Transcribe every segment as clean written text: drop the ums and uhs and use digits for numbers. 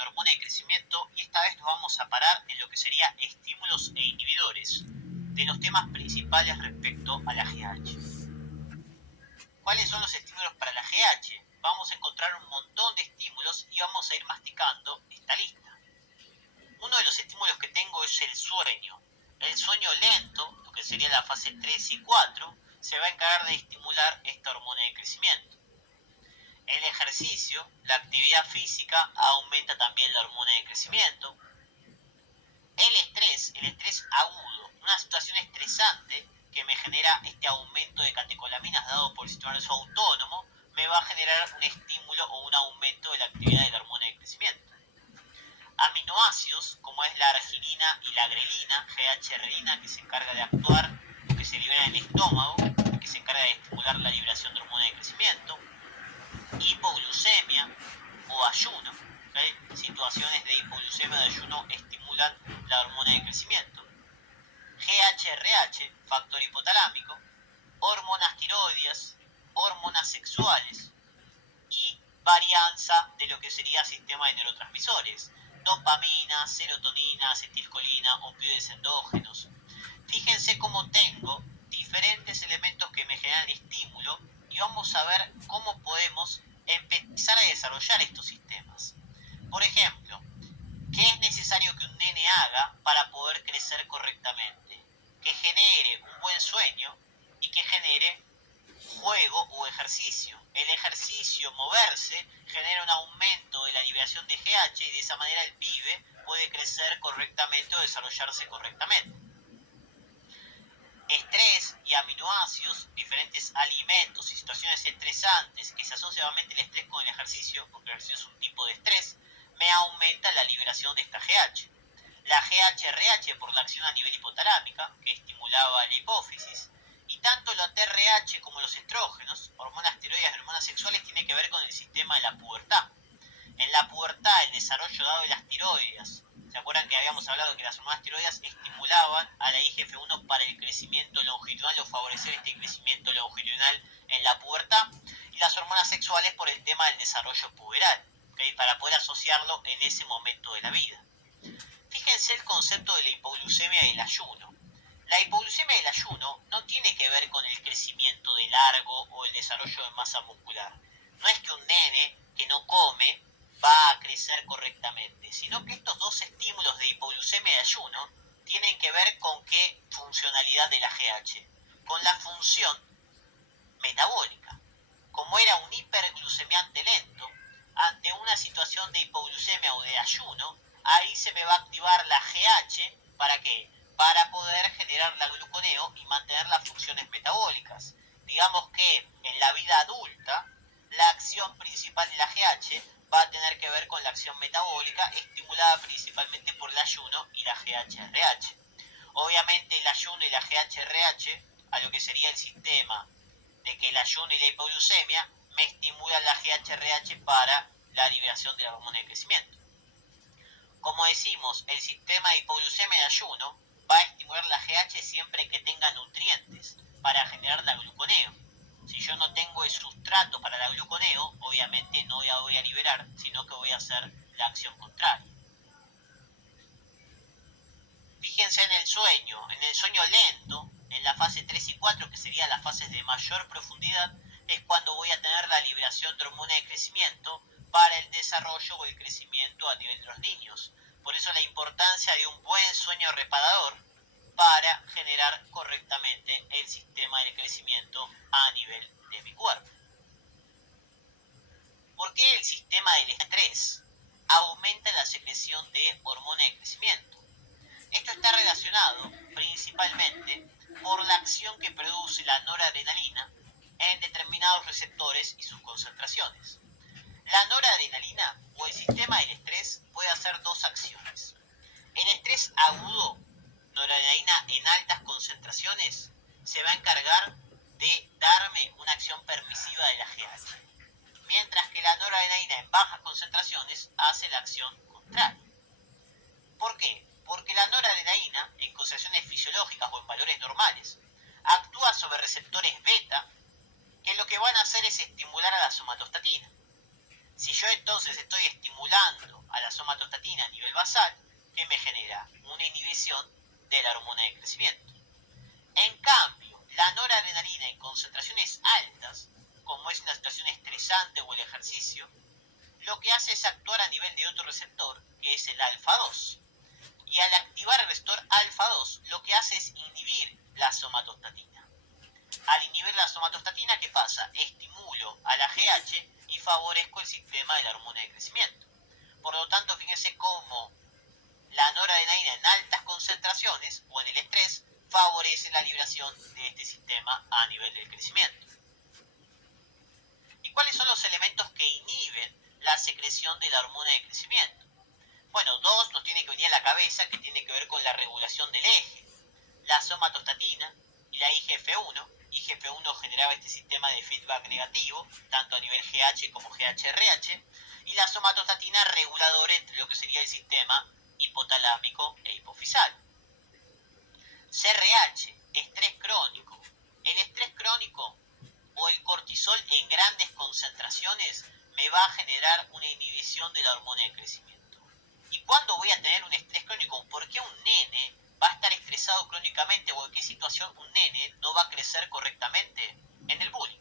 la hormona de crecimiento y esta vez nos vamos a parar en lo que sería estímulos e inhibidores de los temas principales respecto a la GH. ¿Cuáles son los estímulos para la GH? Vamos a encontrar un montón de estímulos y vamos a ir masticando esta lista. Uno de los estímulos que tengo es el sueño. El sueño lento, lo que sería la fase 3 y 4, se va a encargar de estimular esta hormona de crecimiento. El ejercicio, la actividad física, aumenta también la hormona de crecimiento. El estrés agudo, una situación estresante que me genera este aumento de catecolaminas dado por el sistema nervioso autónomo, me va a generar un estímulo o un aumento de la actividad de la hormona de crecimiento. Aminoácidos, como es la arginina y la grelina, GH-renina, que se encarga de actuar, que se libera en el estómago, que se encarga de estimular la liberación de hormona de crecimiento. Hipoglucemia o ayuno, ¿okay? Situaciones de hipoglucemia o de ayuno estimulan la hormona de crecimiento. GHRH, factor hipotalámico, hormonas tiroideas, hormonas sexuales y varianza de lo que sería sistema de neurotransmisores, dopamina, serotonina, acetilcolina, opioides endógenos. Fíjense cómo tengo diferentes elementos que me generan estímulo y vamos a ver cómo podemos empezar a desarrollar estos sistemas. Por ejemplo, ¿qué es necesario que un nene haga para poder crecer correctamente? Que genere un buen sueño y que genere juego o ejercicio. El ejercicio, moverse, genera un aumento de la liberación de GH y de esa manera el pibe puede crecer correctamente o desarrollarse correctamente. Estrés y aminoácidos, diferentes alimentos y situaciones estresantes que se asocian obviamente el estrés con el ejercicio, porque el ejercicio es un tipo de estrés, me aumenta la liberación de esta GH. La GHRH por la acción a nivel hipotalámica, que estimulaba la hipófisis, y tanto la TRH como los estrógenos, hormonas tiroideas y hormonas sexuales, tienen que ver con el sistema de la pubertad. En la pubertad, el desarrollo dado de las tiroides, ¿se acuerdan que habíamos hablado que las hormonas tiroideas estimulaban a la IGF-1 para el crecimiento longitudinal o favorecer este crecimiento longitudinal en la pubertad? Y las hormonas sexuales por el tema del desarrollo puberal, ¿okay? Para poder asociarlo en ese momento de la vida. Fíjense el concepto de la hipoglucemia y el ayuno. La hipoglucemia y el ayuno no tiene que ver con el crecimiento de largo o el desarrollo de masa muscular. No es que un nene que no come va a crecer correctamente, sino que estos dos estímulos de hipoglucemia y ayuno tienen que ver con qué funcionalidad de la GH, con la función metabólica. Como era un hiperglucemiante lento, ante una situación de hipoglucemia o de ayuno, ahí se me va a activar la GH, ¿para qué? Para poder generar la gluconeo y mantener las funciones metabólicas. Digamos que en la vida adulta, la acción principal de la GH va a tener que ver con la acción metabólica, estimulada principalmente por el ayuno y la GHRH. Obviamente el ayuno y la GHRH, a lo que sería el sistema de que el ayuno y la hipoglucemia me estimulan la GHRH para la liberación de la hormona de crecimiento. Como decimos, el sistema de hipoglucemia y ayuno va a estimular la GH siempre que tenga nutrientes para generar la gluconeo. Si yo no tengo el sustrato para la gluconeo, obviamente no la voy a liberar, sino que voy a hacer la acción contraria. Fíjense en el sueño lento, en la fase 3 y 4, que serían las fases de mayor profundidad, es cuando voy a tener la liberación de hormona de crecimiento para el desarrollo o el crecimiento a nivel de los niños. Por eso la importancia de un buen sueño reparador para generar correctamente el sistema de crecimiento a nivel de mi cuerpo. ¿Por qué el sistema del estrés aumenta la secreción de hormona de crecimiento? Esto está relacionado principalmente por la acción que produce la noradrenalina en determinados receptores y sus concentraciones. La noradrenalina o el sistema del estrés puede hacer dos acciones. El estrés agudo, noradrenalina en altas concentraciones, se va a encargar de darme una acción permisiva de la GH, mientras que la noradrenalina en bajas concentraciones hace la acción contraria. ¿Por qué? Porque la noradrenalina, en concentraciones fisiológicas o en valores normales, actúa sobre receptores beta, que lo que van a hacer es estimular a la somatostatina. Si yo entonces estoy estimulando a la somatostatina, de la hormona de crecimiento. En cambio, la noradrenalina en concentraciones altas, como es una situación estresante o el ejercicio, lo que hace es actuar a nivel de otro receptor, que es el alfa-2. Y al activar el receptor alfa-2, lo que hace es inhibir la somatostatina. Al inhibir la somatostatina, ¿qué pasa? Estimulo a la GH y favorezco el sistema de la hormona de crecimiento. Por lo tanto, fíjense cómo la noradrenalina en altas concentraciones o en el estrés favorece la liberación de este sistema a nivel del crecimiento. ¿Y cuáles son los elementos que inhiben la secreción de la hormona de crecimiento? Bueno, dos nos tiene que venir a la cabeza, que tiene que ver con la regulación del eje. La somatostatina y la IGF-1. IGF-1 generaba este sistema de feedback negativo, tanto a nivel GH como GH-RH, y la somatostatina reguladora entre lo que sería el sistema hipotalámico e hipofisal. CRH, estrés crónico. El estrés crónico o el cortisol en grandes concentraciones me va a generar una inhibición de la hormona de crecimiento. ¿Y cuándo voy a tener un estrés crónico? ¿Por qué un nene va a estar estresado crónicamente o en qué situación un nene no va a crecer correctamente? En el bullying.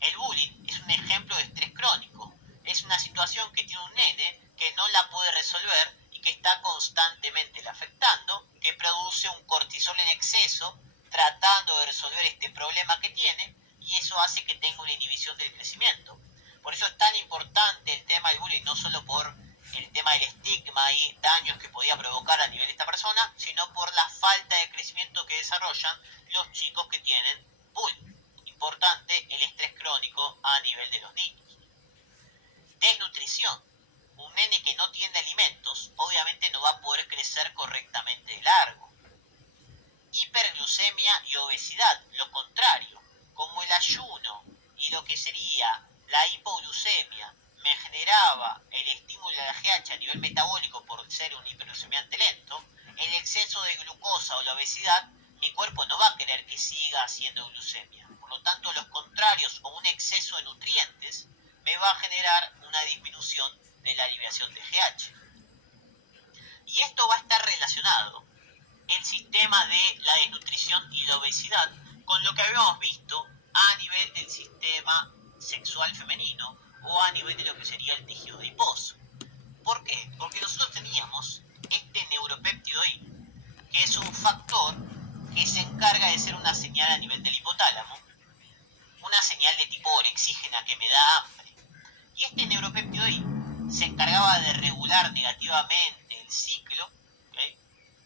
El bullying es un ejemplo de estrés crónico. Es una situación que tiene un nene que no la puede resolver y que está constantemente afectando, que produce un cortisol en exceso tratando de resolver este problema que tiene, y eso hace que tenga una inhibición del crecimiento. Por eso es tan importante el tema del bullying, no solo por el tema del estigma y daños que podía provocar a nivel de esta persona, sino por la falta de crecimiento que desarrollan los chicos que tienen bullying. Importante el estrés crónico a nivel de los niños. Desnutrición. Un nene que no tiene alimentos, obviamente no va a poder crecer correctamente de largo. Hiperglucemia y obesidad, lo contrario, como el ayuno y lo que sería la hipoglucemia me generaba el estímulo de la GH a nivel metabólico por ser un hiperglucemiante lento, el exceso de glucosa o la obesidad, mi cuerpo no va a querer que siga haciendo glucemia. Por lo tanto, los contrarios o un exceso de nutrientes me va a generar una disminución de la liberación de GH. Y esto va a estar relacionado, el sistema de la desnutrición y la obesidad, con lo que habíamos visto a nivel del sistema sexual femenino o a nivel de lo que sería el tejido adiposo. ¿Por qué? Porque nosotros teníamos este neuropéptido I, que es un factor que se encarga de ser una señal a nivel del hipotálamo, una señal de tipo orexígena que me da hambre. Y este neuropéptido I se encargaba de regular negativamente el ciclo, ¿okay?,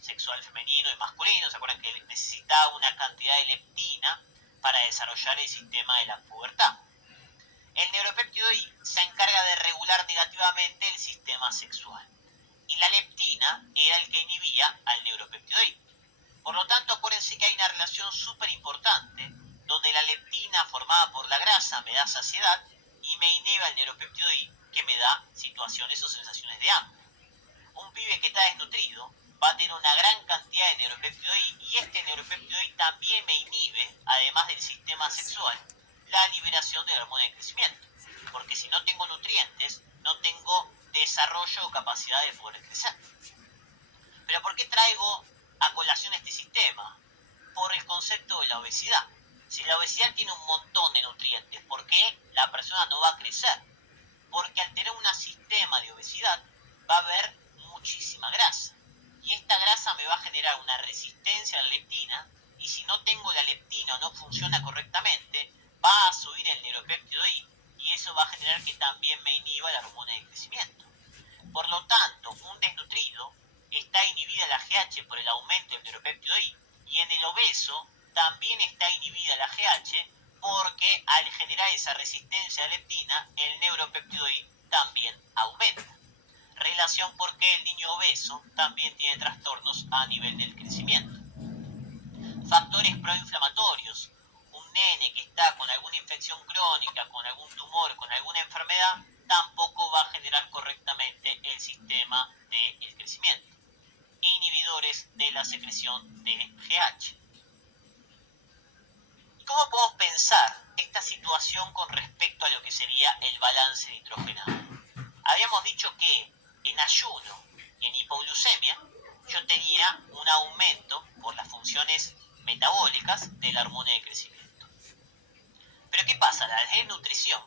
sexual femenino y masculino. ¿Se acuerdan que necesitaba una cantidad de leptina para desarrollar el sistema de la pubertad? El neuropéptido I se encarga de regular negativamente el sistema sexual. Y la leptina era el que inhibía al neuropéptido I. Por lo tanto, acuérdense que hay una relación súper importante, donde la leptina formada por la grasa me da saciedad y me inhibe al neuropéptido I, que me da situaciones o sensaciones de hambre. Un pibe que está desnutrido va a tener una gran cantidad de neuropéptido I, y este neuropéptido I también me inhibe, además del sistema sexual, la liberación de la hormona de crecimiento. Porque si no tengo nutrientes, no tengo desarrollo o capacidad de poder crecer. Pero ¿por qué traigo a colación este sistema? Por el concepto de la obesidad. Si la obesidad tiene un montón de nutrientes, ¿por qué la persona no va a crecer? Porque al tener un sistema de obesidad va a haber muchísima grasa. Y esta grasa me va a generar una resistencia a la leptina, y si no tengo la leptina o no funciona correctamente, va a subir el neuropéptido I, y eso va a generar que también me inhiba la hormona de crecimiento. Por lo tanto, un desnutrido está inhibida la GH por el aumento del neuropéptido I, y en el obeso también está inhibida la GH porque al generar esa resistencia a la leptina, el neuropéptido I también aumenta. Relación porque el niño obeso también tiene trastornos a nivel del crecimiento. Factores proinflamatorios. Un nene que está con alguna infección crónica, con algún tumor, con alguna enfermedad, tampoco va a generar correctamente el sistema del crecimiento. Inhibidores de la secreción de GH. ¿Y cómo podemos pensar esta situación con respecto a lo que sería el balance nitrogenado? Habíamos dicho que en ayuno y en hipoglucemia yo tenía un aumento por las funciones metabólicas de la hormona de crecimiento. Pero ¿qué pasa? La desnutrición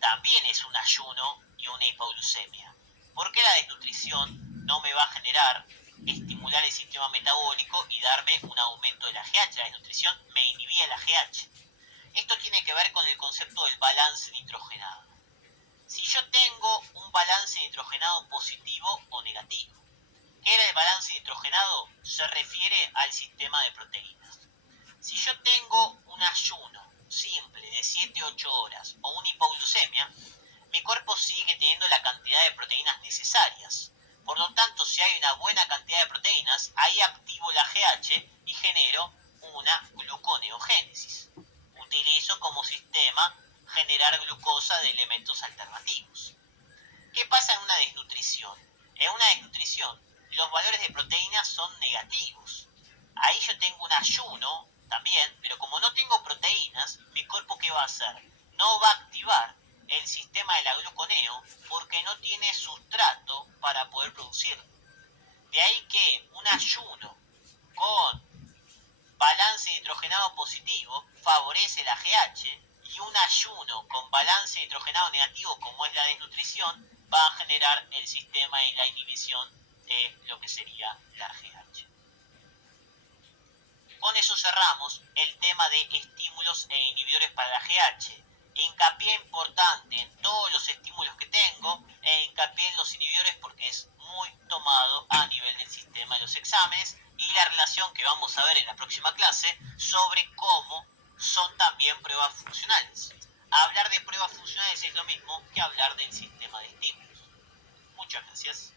también es un ayuno y una hipoglucemia. ¿Por qué la desnutrición no me va a generar estimular el sistema metabólico y darme un aumento de la GH? La desnutrición me inhibía la GH. Esto tiene que ver con el concepto del balance nitrogenado. Si yo tengo un balance nitrogenado positivo o negativo, ¿qué era el balance nitrogenado? Se refiere al sistema de proteínas. Si yo tengo un ayuno simple de 7-8 horas o una hipoglucemia, mi cuerpo sigue teniendo la cantidad de proteínas necesarias. Por lo tanto, si hay una buena cantidad de proteínas, ahí activo la GH y genero una gluconeogénesis. Utilizo como sistema generar glucosa de elementos alternativos. ¿Qué pasa en una desnutrición? En una desnutrición, los valores de proteínas son negativos. Ahí yo tengo un ayuno también, pero como no tengo proteínas, mi cuerpo ¿qué va a hacer? No va a activar el sistema de la gluconeo porque no tiene sustrato para poder producirlo. De ahí que un ayuno con balance nitrogenado positivo favorece la GH y un ayuno con balance nitrogenado negativo, como es la desnutrición, va a generar el sistema y la inhibición de lo que sería la GH. Con eso cerramos el tema de estímulos e inhibidores para la GH. Hincapié importante en todos los estímulos que tengo e hincapié en los inhibidores porque es muy tomado a nivel del sistema de los exámenes y la relación que vamos a ver en la próxima clase sobre cómo son también pruebas funcionales. Hablar de pruebas funcionales es lo mismo que hablar del sistema de estímulos. Muchas gracias.